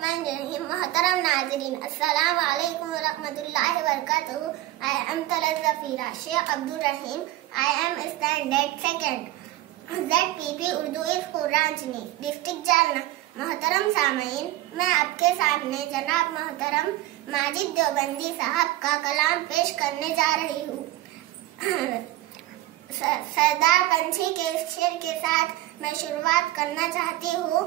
मोहतरम नाज़रीन, अस्सलाम वालेकुम रहमतुल्लाहि व बरकातहू। I am Talal Zafira Sheikh Abdul Rahim. I am standard second. ZPP Urdu school Ranchni, district Jalna. मोहतरम सामीन, मैं आपके सामने जनाब मोहतरम माजिद देवबंदी साहब का कलाम पेश करने जा रही हूँ। सरदार पंछी के शेर के साथ मैं शुरुआत करना चाहती हूँ।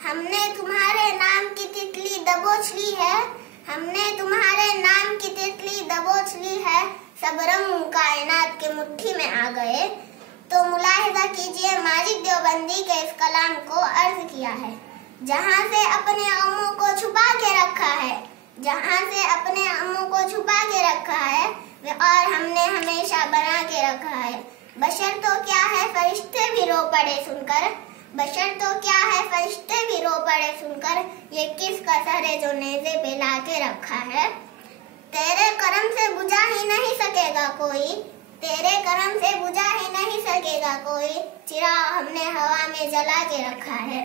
हमने तुम्हारे नाम की तितली दबोच ली है, हमने तुम्हारे नाम की तितली दबोच ली है। सब रंग कायनात के मुट्ठी में आ गए। तो मुलाहिजा कीजिए, माजिद देवबंदी के इस कलाम को अर्ज किया है। जहाँ से अपने गमों को छुपा के रखा है, जहाँ से अपने गमों को छुपा के रखा है, और हमने हमेशा बना के रखा है। बशर तो क्या है फरिश्ते भी रो पड़े सुनकर, बशर तो क्या है फरिश्ते भी रो पड़े सुनकर। ये किस कसर है जो नेज़े पे ला के रखा है। तेरे करम से बुझा ही नहीं सकेगा कोई, तेरे करम से बुझा ही नहीं सकेगा कोई। चिराग हमने हवा में जला के रखा है।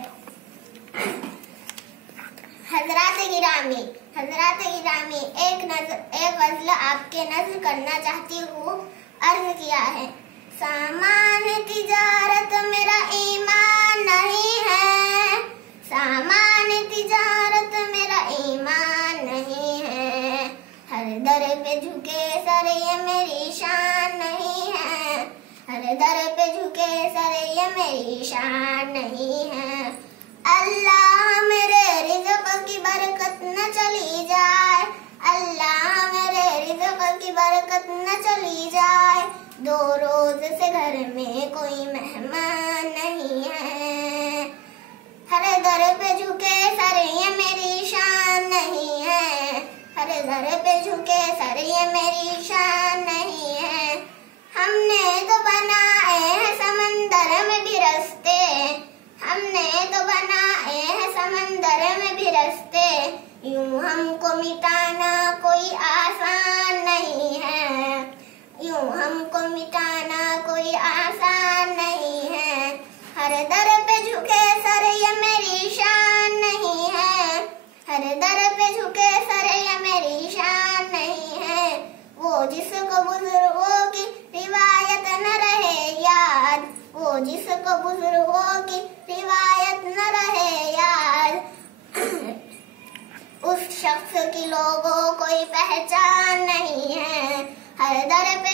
हजरात गिरामी, हजरात गिरामी, एक गज़ल आपके नज़्र करना चाहती हूँ। अर्ज किया है, सामान तिजारत मेरा ईमान नहीं है, सामान तिजारत मेरा ईमान नहीं है। हर दर पे झुके सर ये मेरी शान नहीं है, हर दर पे झुके सर ये मेरी शान नहीं है। अल्लाह मेरे रिज़्क़ की बरकत न चली जाए, अल्लाह मेरे रिज़्क़ की बरकत न चली जाए। 2 रोज से घर में कोई मेहमान नहीं है। हर दर पे झुके सर ये मेरी शान नहीं है, हर दर पे झुके सर ये मेरी शान नहीं है। हमने तो बनाए हैं समंदर में भी रास्ते, हमने तो बनाए हैं समंदर में भी रास्ते। यूं हमको मिटाना कोई आसान नहीं है, यूं हमको मिटाना कोई आसान नहीं है। हर दर पे झुके सर ये मेरी शान नहीं है, हर दर पे झुके सर ये मेरी शान नहीं है। वो जिसको बुजुर्गों की रिवायत न रहे याद, वो जिसको बुजुर्गों की रिवायत न रहे याद, उस शख्स की लोगों कोई पहचान नहीं है। हर दर पे